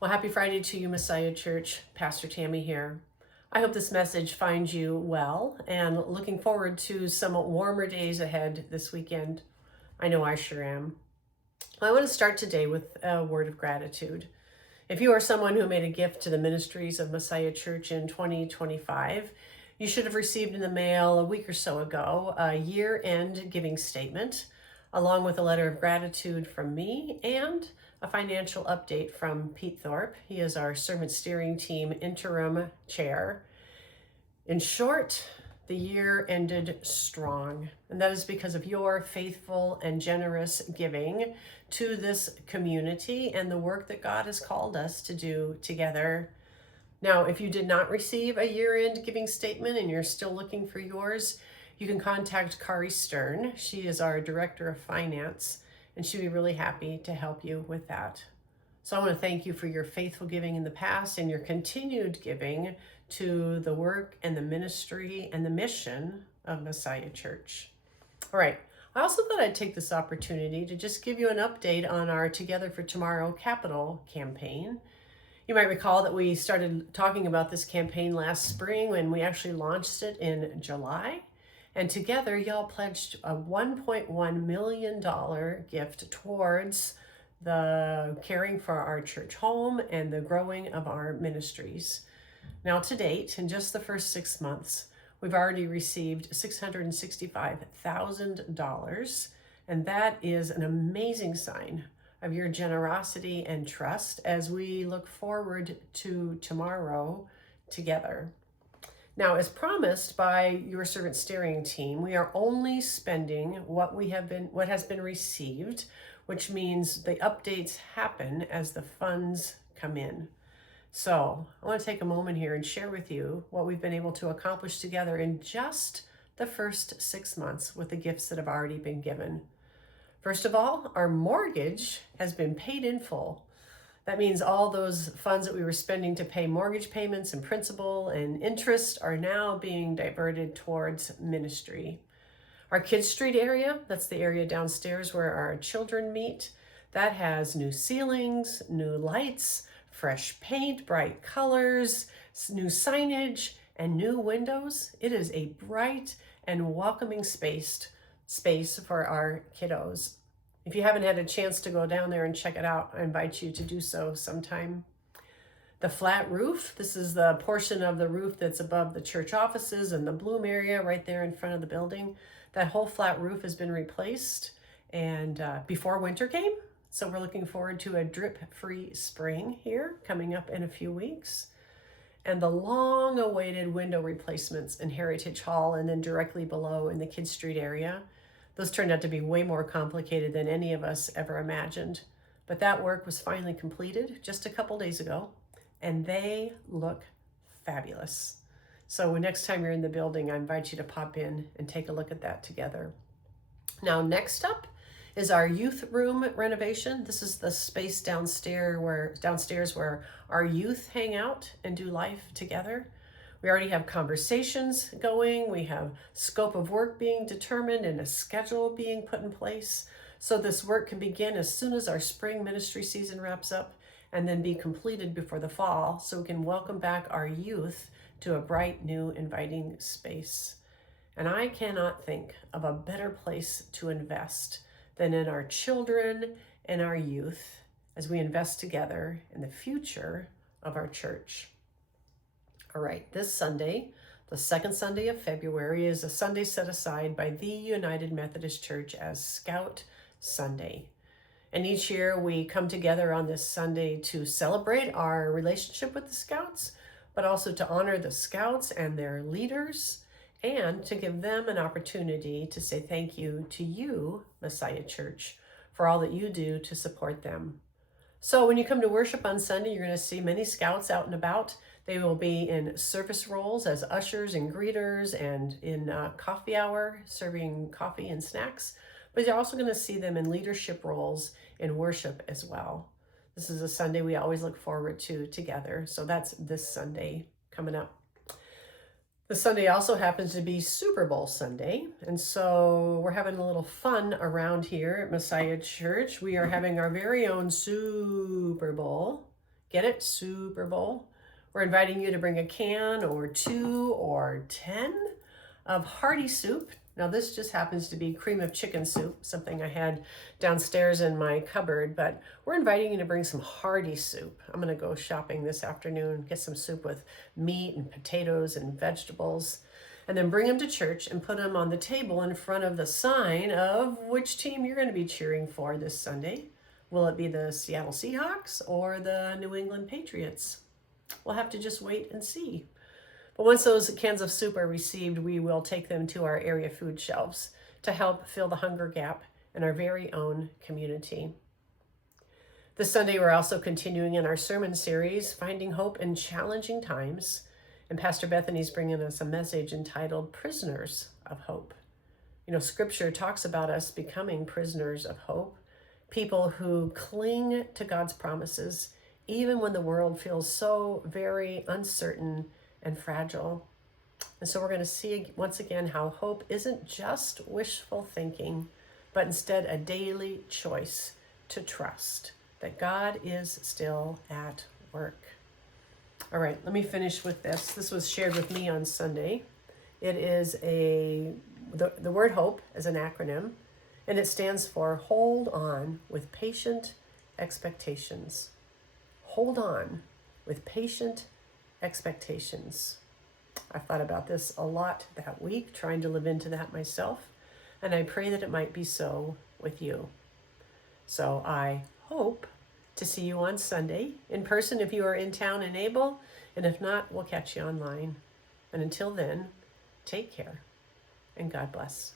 Well, happy Friday to you, Messiah Church. Pastor Tami here. I hope this message finds you well and looking forward to some warmer days ahead this weekend. I know I sure am. I want to start today with a word of gratitude. If you are someone who made a gift to the ministries of Messiah Church in 2025, you should have received in the mail a week or so ago a year-end giving statement, along with a letter of gratitude from me and a financial update from Pete Thorpe. He is our Servant Steering Team interim chair. In short, the year ended strong, and that is because of your faithful and generous giving to this community and the work that God has called us to do together. Now, if you did not receive a year-end giving statement and you're still looking for yours, you can contact Kari Stern. She is our Director of Finance, and she'd be really happy to help you with that. So I want to thank you for your faithful giving in the past and your continued giving to the work and the ministry and the mission of Messiah Church. All right. I also thought I'd take this opportunity to just give you an update on our Together for Tomorrow Capital campaign. You might recall that we started talking about this campaign last spring when we actually launched it in July. And together, y'all pledged a $1.1 million gift towards the caring for our church home and the growing of our ministries. Now, to date, in just the first 6 months, we've already received $665,000, and that is an amazing sign of your generosity and trust as we look forward to tomorrow together. Now, as promised by your servant steering team, we are only spending what has been received, which means the updates happen as the funds come in. So I want to take a moment here and share with you what we've been able to accomplish together in just the first 6 months with the gifts that have already been given. First of all, our mortgage has been paid in full. That means all those funds that we were spending to pay mortgage payments and principal and interest are now being diverted towards ministry. Our Kids Street area, that's the area downstairs where our children meet, that has new ceilings, new lights, fresh paint, bright colors, new signage, and new windows. It is a bright and welcoming space for our kiddos. If you haven't had a chance to go down there and check it out, I invite you to do so sometime. The flat roof, this is the portion of the roof that's above the church offices and the bloom area right there in front of the building. That whole flat roof has been replaced and before winter came. So we're looking forward to a drip-free spring here coming up in a few weeks. And the long-awaited window replacements in Heritage Hall and then directly below in the Kids Street area. Those turned out to be way more complicated than any of us ever imagined. But that work was finally completed just a couple days ago, and they look fabulous. So next time you're in the building, I invite you to pop in and take a look at that together. Now, next up is our youth room renovation. This is the space downstairs where our youth hang out and do life together. We already have conversations going. We have scope of work being determined and a schedule being put in place. So this work can begin as soon as our spring ministry season wraps up and then be completed before the fall so we can welcome back our youth to a bright, new, inviting space. And I cannot think of a better place to invest than in our children and our youth as we invest together in the future of our church. All right, this Sunday, the second Sunday of February, is a Sunday set aside by the United Methodist Church as Scout Sunday. And each year we come together on this Sunday to celebrate our relationship with the Scouts, but also to honor the Scouts and their leaders, and to give them an opportunity to say thank you to you, Messiah Church, for all that you do to support them. So when you come to worship on Sunday, you're going to see many Scouts out and about. They will be in service roles as ushers and greeters and in coffee hour, serving coffee and snacks. But you're also going to see them in leadership roles in worship as well. This is a Sunday we always look forward to together. So that's this Sunday coming up. The Sunday also happens to be Super Bowl Sunday, and so we're having a little fun around here at Messiah Church. We are having our very own Super Bowl. Get it? Super Bowl. We're inviting you to bring a can or 2 or 10 of hearty soup. Now this just happens to be cream of chicken soup, something I had downstairs in my cupboard, but we're inviting you to bring some hearty soup. I'm gonna go shopping this afternoon, get some soup with meat and potatoes and vegetables, and then bring them to church and put them on the table in front of the sign of which team you're gonna be cheering for this Sunday. Will it be the Seattle Seahawks or the New England Patriots? We'll have to just wait and see. But once those cans of soup are received, we will take them to our area food shelves to help fill the hunger gap in our very own community. This Sunday, we're also continuing in our sermon series, Finding Hope in Challenging Times. And Pastor Bethany's bringing us a message entitled Prisoners of Hope. You know, Scripture talks about us becoming prisoners of hope, people who cling to God's promises, even when the world feels so very uncertain and fragile. And so we're going to see once again how hope isn't just wishful thinking, but instead a daily choice to trust that God is still at work. All right, let me finish with this. This was shared with me on Sunday. It is the word hope is an acronym, and it stands for hold on with patient expectations. Hold on with patient expectations. I've thought about this a lot that week, trying to live into that myself, and I pray that it might be so with you. So I hope to see you on Sunday in person if you are in town and able, and if not, we'll catch you online. And until then, take care and God bless.